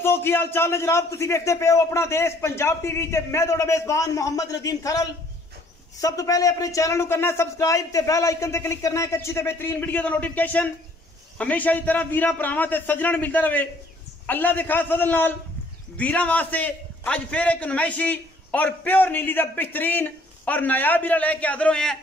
दोस्तों की हाल चाल ने जनाब तुसी देखते पे हो अपना देश पंजाब टीवी ते मैं थोड़ा मेजबान मोहम्मद नदीम खरल। सब तो पहले अपने चैनल को करना है सब्सक्राइब ते बेल आइकन ते क्लिक करना है एक अच्छी ते बेहतरीन वीडियो का नोटिफिकेशन हमेशा की तरह वीरां भरावां ते सज्जणां नूं मिलदा रहे। अल्लाह दे खास फजल नाल वीरां वास्ते अज फिर एक नुमाइशी और प्योर नीली का बेहतरीन और नायाब हीरा लेके हाजिर हुए हैं।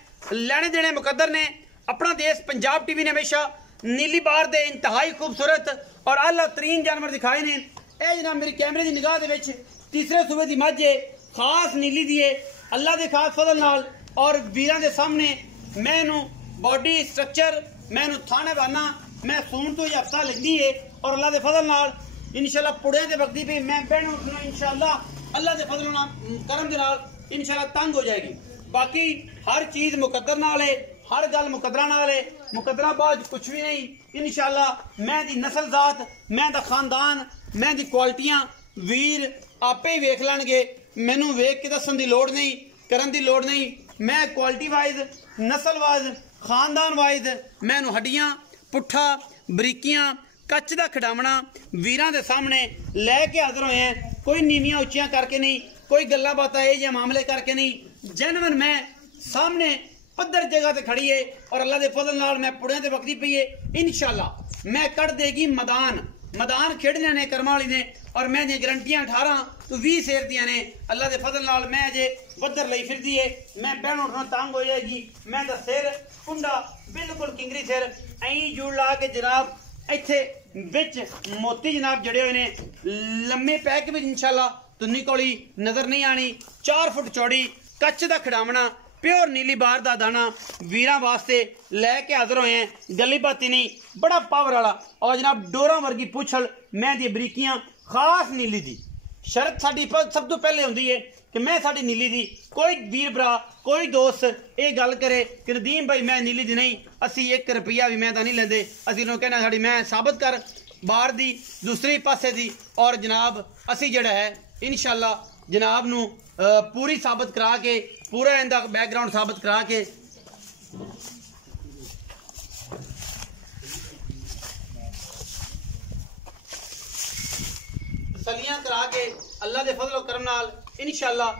लेने देने मुकद्दर ने अपना देश पंजाब टीवी ने हमेशा नीली बार दे इंतहाई खूबसूरत और आला तरीन जानवर दिखाए ने। यह जनाब मेरी कैमरे की निगाह दे विच तीसरे सूबे की मझ है, खास नीली दी है। अल्लाह के खास फजल नाल और वीरां दे सामने मैं बॉडी स्ट्रक्चर मैं थाने बाना मैं सून तो ये हफ्ता लगती है और अल्लाह के फजल नाल इंशाल्लाह पुड़े के वक्ती भी मैं बहन उठना इंशाल्लाह अल्लाह के फजल नाल करम दे नाल इंशाल्लाह तंग हो जाएगी। बाकी हर चीज मुकद्दर नाल है, हर गल मुकद्दरा नाल है, मुकद्दरा बाद कुछ भी नहीं। इंशाल्लाह मैं दी नस्ल जात मैं दा खानदान मैं दी क्वालिटियां वीर आपे ही वेख लैणगे। मैनू वेख के दसन दी लोड़ नहीं, करन दी लोड़ नहीं। मैं क्वालिटी वाइज नस्ल वाइज खानदान वाइज मैनू हड्डियां पुट्ठा बरीकियां कच्च दा खिडावना वीरां दे सामने लैके हाजिर होए हैं। कोई नीवियां उच्चियां करके नहीं, कोई गल्लां बातां ये जे मामले करके नहीं। जेनवन मैं सामने पद्धर जगह ते खड़ी है और अल्लाह के फजल नाल मैं पुड़ियां ते वक्ती पई है। इंशाल्लाह मैं कट देगी मैदान खेडने ने कर्मा वाली ने और मैं दी गारंटियां 18 तो 20 शेर दियां ने। अल्लाह के फजल नाल मैं अजे पद्धर लई फिरदी है, मैं बहन उठना तंग हो जाएगी। मैं दा सिर कुंडा बिल्कुल किंगरी सिर ऐं जुड़ ला के जनाब इत्थे विच मोती जनाब जड़े हुए ने लम्मे पैक भी इंशाल्लाह तुन्नी कोली नजर नहीं आनी। 4 फुट चौड़ी कच्च दा खिडावना प्योर नीली बार दा दाना वीरां वास्ते लैके हाजिर होए हैं। गली बाती नहीं बड़ा पावर वाला और जनाब डोरा वर्गी पुछल मैं दी बरीकियां खास नीली दी शर्त साडी सब तो पहले होंदी है कि मैं साडी नीली दी कोई वीर भरा कोई दोस्त ये गल करे कि नदीम भाई मैं नीली दी नहीं असी 1 रुपया भी मैं नहीं लेंदे। असी लोग कहना साडी मैं साबित कर बार दी दूसरी पासे दी और जनाब असी जड़ा है इंशाल्लाह जनाब नू पूरी साबित करा के पूरा इनका बैकग्राउंड साबित करा के तसलियां करा के अल्लाह के फजल करम नाल इंशाल्लाह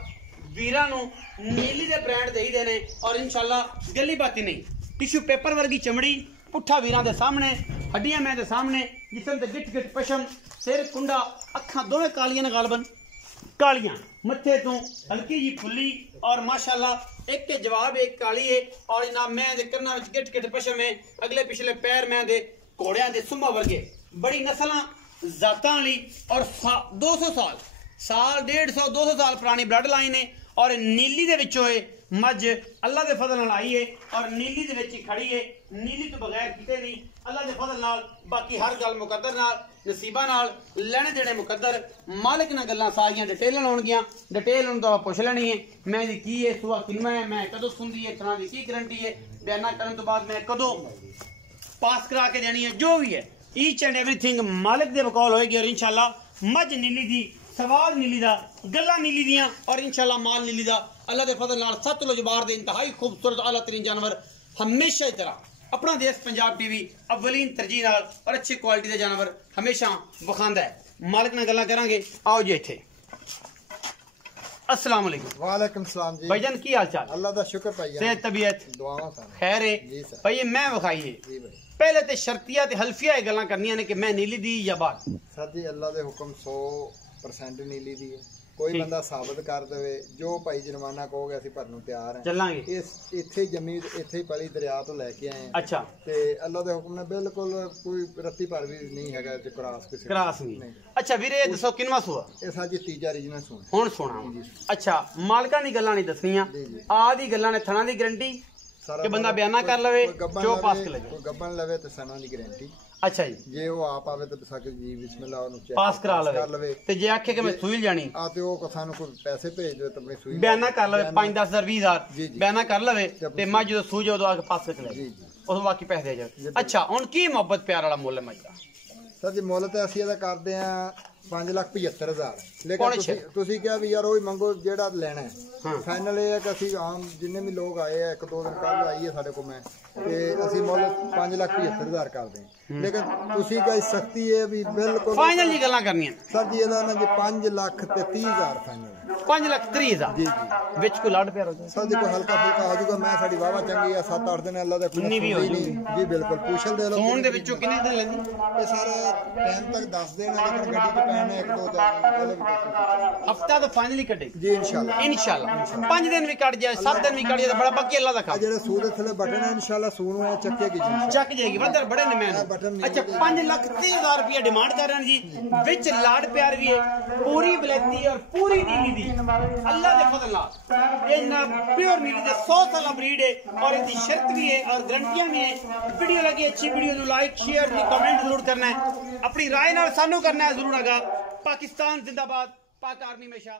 वीरां नू नीली दे ब्रांड दे ही देने और इंशाल्लाह गली बाती नहीं। टिश्यू पेपर वर्गी चमड़ी पुट्ठा वीरां दे सामने हड्डियां मैं दे सामने जिसम ते गिट गिट पशम सिर कुंडा अखां दोवें कालियां ने गालबन कालियां मत्थे तो हल्की जी फुल्ली और माशाल्लाह एक के जवाब एक काली है और जनाब मैं दे करना विच गिट गिट पशम है अगले पिछले पैर मैं दे घोड़ियां दे सुंबा वर्गे बड़ी नस्लां जातां वाली और 200 साल 150 200 साल पुरानी ब्लड लाइन है और नीली दे विचों है मज अल्लाह के फजल नाल आई है और नीली दे विच खड़ी है। नीली तो बगैर किते नहीं अल्लाह के फजल नाल बाकी हर गल मुकद्दर नाल नसीबा नाल लेने देने मुकद्दर मालिक ने गल्लां सारियां डिटेल होणगियां डिटेल उन तो पुछ लेनी है मैं दी की है सुआ किन्ना है मैं कदों सुनदी है तरह दी की गारंटी है बयाना करन तो बाद मैं कदों पास करा के देनी है जो भी है ईच एंड एवरीथिंग मालिक दे बकौल होएगी। और इंशाल्लाह मज नीली दी सवाल नीली दा गल्ला नीली दियां और इंशाल्लाह माल नीली दा अल्लाह के फजल नाल सतलुज बार दे इंतहाई खूबसूरत आला तरीन जानवर हमेशा की तरह अपना देश पंजाब टीवी अव्वलीन तरजीह नाल और अच्छी क्वालिटी दे जानवर हमेशा विखांदा है। मालिक नाल गल्लां करांगे आओ जी इत्थे। अस्सलाम वालेकुम। वालेकुम सलाम जी भाईजान की हाल चाल? अल्लाह दा शुक्र भाई सेहत तबीयत दुआवां खैर है जी सर भाई मैं विखाई है जी भाई पहले ते शर्तिया ते हल्फिया गल्लां करनियां ने कि मैं नीली दी या बार सर जी अल्लाह दे हुक्म 100% नीली दी है कोई बंदा साबित कर देवे जो भाई जुर्माना कहोगे ਅਸੀਂ ਭਰਨ ਨੂੰ ਤਿਆਰ ਹਾਂ ਚੱਲਾਂਗੇ। ਇਸ ਇੱਥੇ ਜੰਮੀ ਇੱਥੇ ਹੀ ਪਲੀ ਦਰਿਆ ਤੋਂ ਲੈ ਕੇ ਆਏ ਹਾਂ ਅੱਛਾ ਤੇ ਅੱਲਾਹ ਦੇ ਹੁਕਮ ਨਾਲ ਬਿਲਕੁਲ ਕੋਈ ਰੱਤੀ ਭਰ ਵੀ ਨਹੀਂ ਹੈਗਾ ਤੇ ਕਰਾਸ ਕਿਸੇ ਕਰਾਸ ਨਹੀਂ। ਅੱਛਾ ਵੀਰੇ ਇਹ ਦੱਸੋ ਕਿੰਨਵਾ ਸੂਆ ਇਹ ਸਾਜੀ ਤੀਜਾ ਰੀਜਨਲ ਸੁਣ ਹੁਣ ਸੁਣਾ। ਅੱਛਾ ਮਾਲਕਾਂ ਦੀ ਗੱਲਾਂ ਨਹੀਂ ਦੱਸਣੀਆਂ ਆ ਦੀ ਗੱਲਾਂ ਨੇ ਥਣਾ ਦੀ ਗਾਰੰਟੀ ਕਿ ਬੰਦਾ ਬਿਆਨਾ ਕਰ ਲਵੇ ਜੋ ਪਾਸ ਕਰ ਲਵੇ ਕੋਈ ਗੱਬਨ ਲਵੇ ਤੇ ਸਨਾਂ ਦੀ ਗਾਰੰਟੀ। अच्छा जी जे वो आप आवे तो साके जी बिस्मिल्लाह ओनु चेक पास करा लवे ते जे आखे कि मैं सुई जानी आ ते ओ को सानू कोई पैसे भेज दे तो अपनी सुई बयाना कर लवे 5 10 20 हजार बयाना कर लवे ते मैं जो सुई जो आके पास कर ले उस बाकी पैसे दे जाए। अच्छा हुन की मोहब्बत प्यार वाला मुल है मज दा सर जी मुल ते ਅਸੀਂ ਇਹਦਾ ਕਰਦੇ ਆ 5,75,000 ਲੇਕਿਨ ਪੌਣੇ ਤੁਸੀਂ ਕਿਹਾ ਵੀ ਯਾਰ ਉਹ ਹੀ ਮੰਗੋ ਜਿਹੜਾ ਲੈਣਾ ਹੈ। ਹਾਂ। ਫਾਈਨਲ ਇਹ ਹੈ ਕਿ ਅਸੀਂ ਆਮ ਜਿੰਨੇ ਵੀ ਲੋਕ ਆਏ ਆ, 1-2 ਦਿਨ ਕੱਲ ਆਈ ਹੈ ਸਾਡੇ ਕੋਲ ਮੈਂ, ਤੇ ਅਸੀਂ ਮੁੱਲ 5,75,000 ਕਰਦੇ ਹਾਂ। ਲੇਕਿਨ ਤੁਸੀਂ ਕਹੀ ਸਖਤੀ ਹੈ ਵੀ ਬਿਲਕੁਲ ਫਾਈਨਲ ਜੀ ਗੱਲਾਂ ਕਰਨੀਆਂ ਸਰ ਜੀ ਇਹਦਾ ਨਾ ਜੀ 5,30,000 ਫਾਈਨਲ ਹੈ। 5,30,000 ਜੀ ਜੀ ਵਿੱਚ ਕੋਈ ਲਾਡ ਪਿਆਰ ਹੋ ਜਾਏ ਸਰ ਜੀ ਕੋਈ ਹਲਕਾ ਫੁਲਕਾ ਹੋ ਜਾਊਗਾ। ਮੈਂ ਸਾਡੀ ਵਾਵਾ ਚੰਗੀ ਆ, 7-8 ਦਿਨ ਅੱਲਾ ਦਾ ਉਨੀ ਵੀ ਹੋ ਨਹੀਂ ਜੀ ਬਿਲਕੁਲ ਪੁੱਛਲ ਦੇ ਲੋ। ਸੋਣ ਦੇ ਵਿੱਚੋਂ ਕਿੰਨੇ ਦਿਨ ਲੈਂਦੀ ਇਹ ਸਾਰਾ ਟਾਈਮ ਤੱਕ ਦੱਸ ਦੇਣਾ, ਲੇਕਿਨ ਗੱਡੀ 'ਚ ਪੈਣੇ 1-2 ਦਿਨ ਹਫਤਾ ਤਾਂ ਫਾਈਨਲੀ ਕੱਢੇ ਜੀ ਇਨਸ਼ਾਅੱਲਾ। ਇਨਸ਼ਾਅੱਲਾ 5 ਦਿਨ ਵੀ ਕੱਢ ਜਾਏ, 7 ਦਿਨ ਵੀ ਕੱਢ ਜਾਏ ਤਾਂ ਬੜਾ ਬਾਕੀ ਅੱਲਾ ਦਾ ਆ ਕੰਮ ਜਿਹੜੇ ਸੂਦ ਦੇ ਥੱਲੇ ਬਟਨ ਹੈ ਇਨਸ਼ਾਅੱਲਾ ਸੂਣ ਹੈ ਚੱਕੇਗੀ ਜੀ। ਚੱਕ ਜਾਏਗੀ ਬੰਦਰ ਬੜੇ ਨੇ ਮੈਂ ਅੱਛਾ 5,30,000 ਰੁਪਏ ਡਿਮਾਂਡ ਕਰ ਰਹੇ ਹਨ ਜੀ। ਵਿੱਚ ਲਾਡ ਪਿਆਰ ਵੀ ਹੈ, ਪੂਰੀ ਬਲੈਤੀ और पूरी नीली दी अल्लाह के फजल नाल। ये जनाब प्योर नीली दे 100 साल ब्रीड है और इसकी शर्त भी है और गारंटियां भी है। वीडियो लगी अच्छी वीडियो को लाइक शेयर कमेंट जरूर करना है, अपनी राय नाल सानू करना है जरूर। आगा पाकिस्तान जिंदाबाद, पाक आर्मी हमेशा